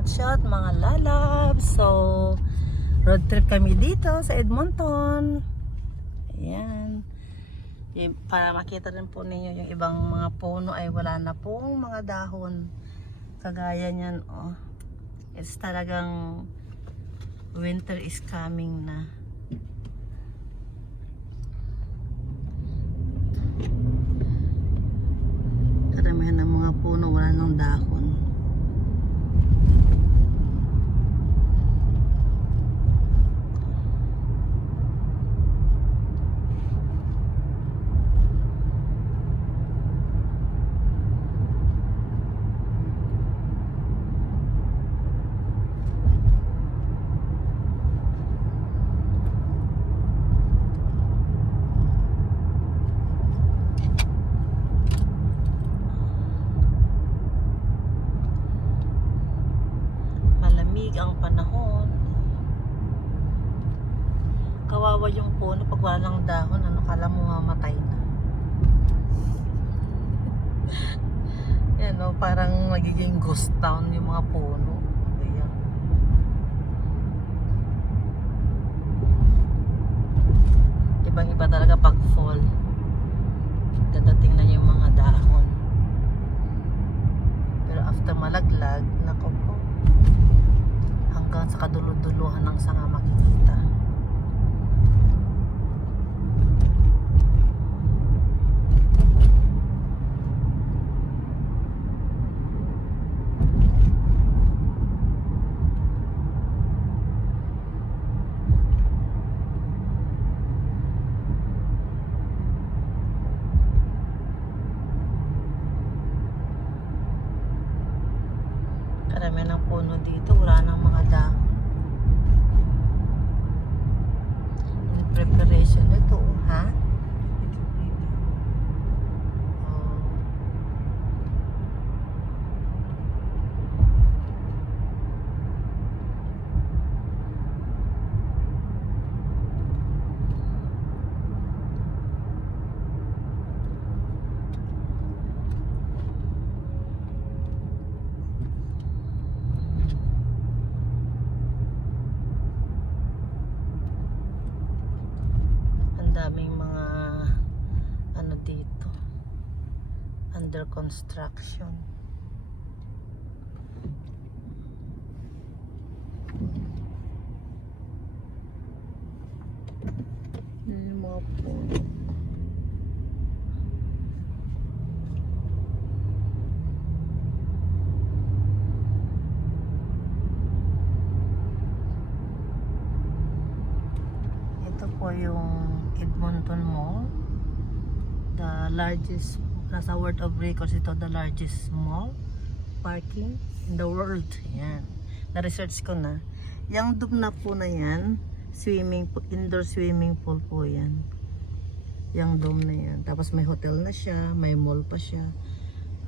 Shot mga lalabs. So, road trip kami dito sa Edmonton. Ayan. Para makita rin po ninyo yung ibang mga puno ay wala na pong mga dahon. Kagaya niyan, oh. It's talagang winter is coming na. Karamihan ng mga puno wala nang dahon. Ang panahon, kawawa yung puno pag wala ng dahon, ano, kala mo mamatay na. Yan, no, parang magiging ghost town yung mga puno. Ayan. Ibang iba talaga pag fall, dadating na yung mga dahon, pero after malaglag, nako po, hanggang sa kaduluduluhan ng sanga makikita. Karami ng puno dito, wala nang mga dahon. In preparation ito, ha? Daming mga ano dito under construction. Yung mga puno. Ito po yung Edmonton Mall, the largest, nasa World of Records ito, the largest mall parking in the world. Yan, na-research ko na. Yung dome na po na yan, swimming pool, indoor swimming pool po yan. Yung dome na yan, tapos may hotel na siya, may mall pa siya.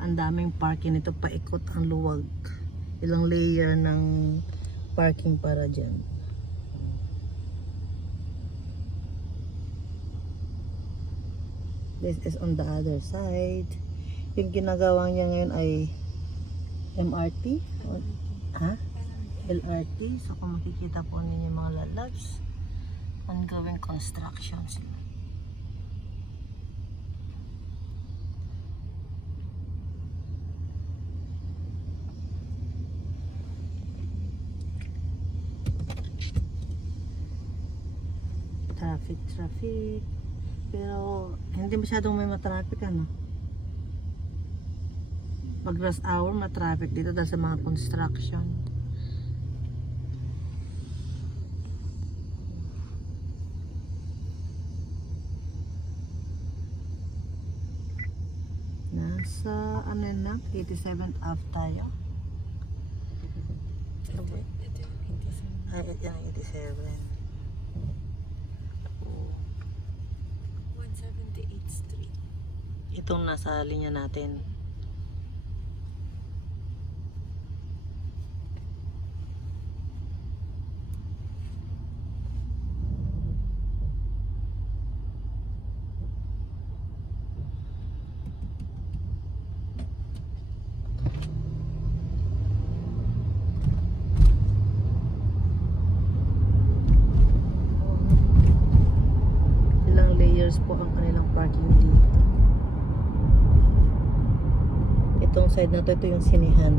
Ang daming parking ito, paikot ang luwag. Ilang layer ng parking para dyan. This is on the other side. Yung ginagawa niya ngayon ay MRT. Ha? LRT. So kung makikita po ninyo mga lalabs, ongoing construction sila. Traffic. Pero hindi masyadong may matraffic, ano. Pag rush hour matraffic dito dahil sa mga construction. Nasa ano na 87th Ave tayo. Ay, yan ang 87. 178th Street. Itong nasa linya natin. meters po ang kanilang parking dito. Itong side na to, ito yung sinihan.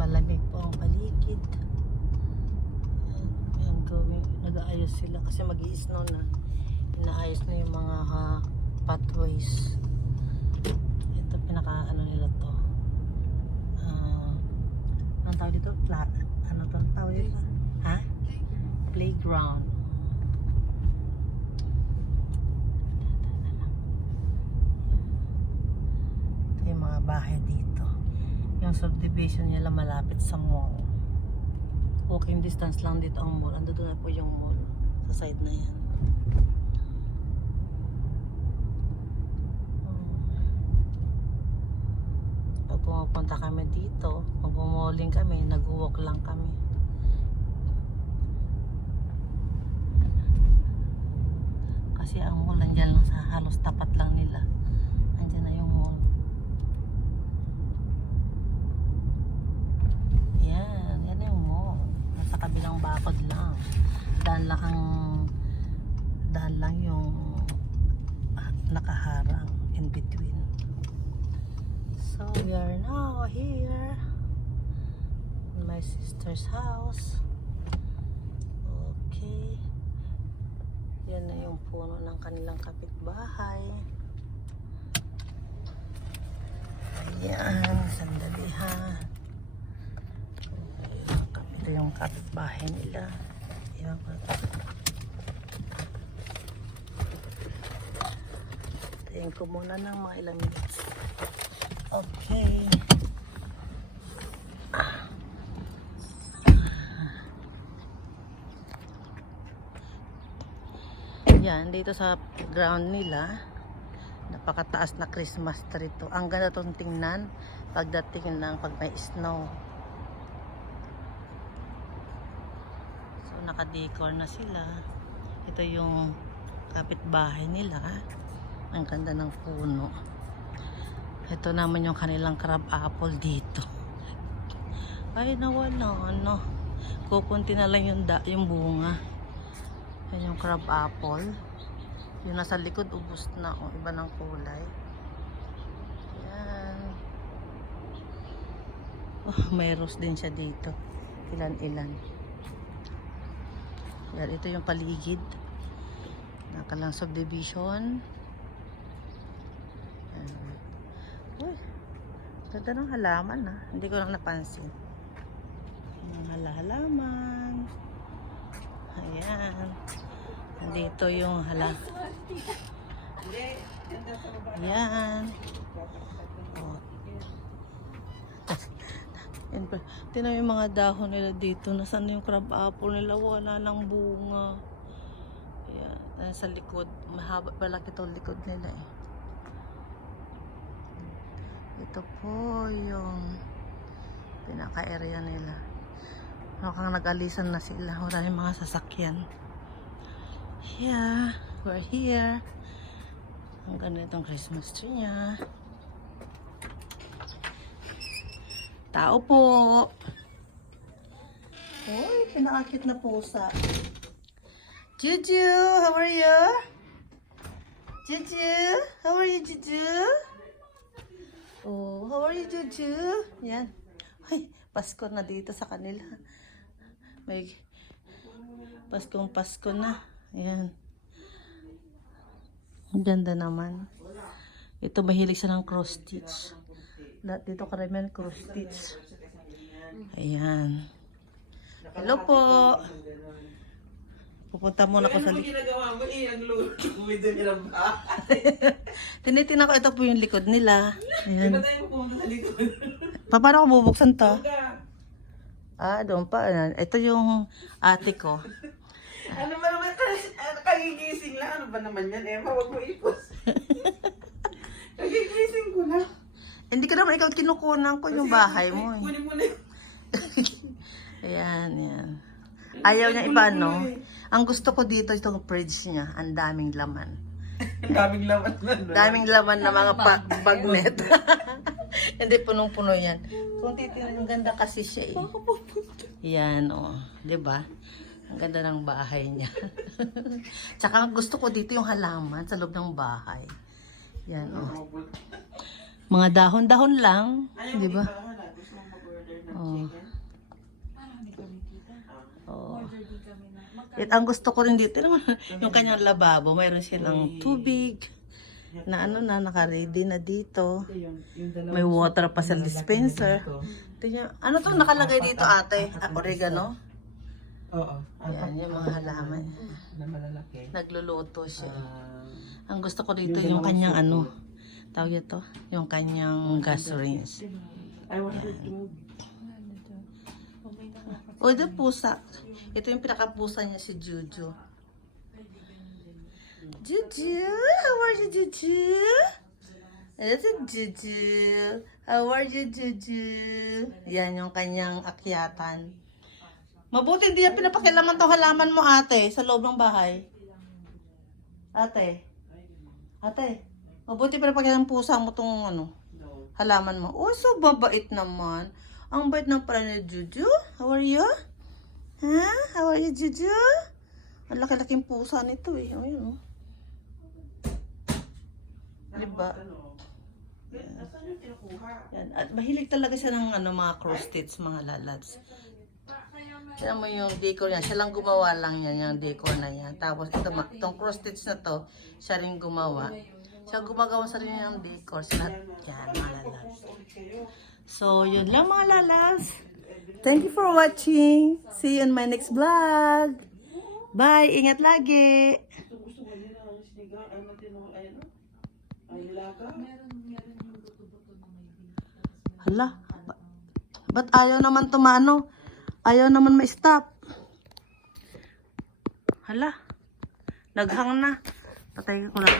Malamig po ang paligid. Nag-aayos sila kasi mag-i-snow na. Inaayos na yung mga pathways. Ito pinaka ano nila to. Anong tawag dito? Ano to? Tawag dito? Ha? Playground. Ito yung mga bahay dito. Yung subdivision nila malapit sa mall. Walking distance lang dito ang mall. Ando doon na po yung mall. Sa side na yan. Pag pumapunta kami dito, pag bumalling kami, nag-walk lang kami. Kasi ang mall andyan lang sa halos tapat lang nila. Andyan na yung mall. Sa kabilang bakod lang. Daan lang yung nakaharang in between. So we are now here in my sister's house. Okay. Yan na yung puno ng kanilang kapitbahay. Ayan, sandali ha. Ito yung kapitbahay nila. Iwan ko ito. Tayin ko muna ng mga ilang minutes. Okay. Yan, dito sa ground nila, napakataas na Christmas tree to. Ang ganda itong tingnan pagdating ng pag may snow. Naka-decor na sila. Ito yung kapitbahay nila. Ang ganda ng puno. Ito naman yung kanilang crab apple dito. Ay nawala, ano. Kukunti na lang yung bunga. Yan yung crab apple. Yung nasa likod ubos na, oh, iba ng kulay. Yan. Oh, may rose din siya dito. Ilan-ilan. Yan, ito yung paligid. Nakalang subdivision. Uy, ganda ng halaman ha. Hindi ko lang napansin. Mga halaman. Ayan. Dito yung Ayan. Oh. Tingnan yung mga dahon nila dito. Nasaan yung crab apple nila? Wala ng bunga. Ayan. Nasa likod. Mahaba pala itong likod nila eh. Ito po yung pinaka-area nila. Mukhang nag-alisan na sila. Maraming mga sasakyan. Yeah, we're here. Ang ganda itong Christmas tree niya. Tao po. Uy, pinakakit na pusa. Juju, how are you? Juju, how are you, Juju? Oh, how are you, Juju? Yan. Ay, Pasko na dito sa kanila. May Pasko na. Ayan. Ang ganda naman. Ito, mahilig siya ng cross stitch. Lahat dito karamihan cross stitch. Ayan. Hello po. Pupunta muna ako sa likod. Ano ginagawa mo ang lumido nila ba? Tinitingnan ko, ito po yung likod nila. Di Ayan. ba tayo pupunta sa likod? Paano ako bubuksan to? Huwag ka. Doon pa. Ito yung ate ko. Ano ba naman? Kagigising lang. Ano ba naman yan? Emma, huwag mo ipos. Kagigising ko na. Hindi ka naman ikaw kinukunan ko yung bahay mo. Kunin mo na yun. Ayan, yan. Ayaw niya iba, no? Ang gusto ko dito, itong fridge niya. Ang daming laman. Ang daming laman na. Daming laman na mga bagnet. Hindi, punong-puno yan. Kung titignan, ang ganda kasi siya eh. Yan, oh. Diba? Ang ganda ng bahay niya. Tsaka gusto ko dito yung halaman sa loob ng bahay. Yan, oh. Mga dahon-dahon lang. Diba? Gusto mong mag-order ng Oh. chicken? Oh. Ang gusto ko rin dito naman, yung kanyang lababo, mayroon silang tubig na naka-ready na dito. May water pa sa dispenser. Tingnan, ano to nakalagay dito, ate? Oregano? Oo. Yan, yung mga halaman. Na malalaki. Nagluluto siya. Ang gusto ko dito yung kanyang tawag ito, yung kanyang gas range. I wanted to. O, ito pusa. Ito yung pinakapusa niya, si Juju. Juju, how are you, Juju? Ito, Juju. How are you, Juju? Yan yung kanyang akyatan. Mabuti hindi yan pinapakilaman to halaman mo, ate, sa loob ng bahay. Ate. Ate. Mabuti pinapakilaman pusa mo tong halaman mo. Oh, so babait naman. Ang bait ng pala ni Juju. How are you? Ha? How are you, Juju? Ang laki-laking pusa nito eh. O, yun, oh. Diba? Saan yung kinukuha? Yan. At mahilig talaga siya ng mga cross stitch, mga lalads. Kaya mo yung decor niya. Siya lang gumawa lang yan, yung decor na yan. Tapos itong cross stitch na to, siya rin gumawa. Siya gumagawa sa rin ng decor. Sila, yan, mga lalads. So, yun lang mga lalas. Thank you for watching. See you in my next vlog. Bye. Ingat lagi. Gusto mo yun ang sinigang natin ay nilaga? Hala. Ba't ayaw naman tumano? Ayaw naman ma-stop. Hala. Naghang na. Patay ko na.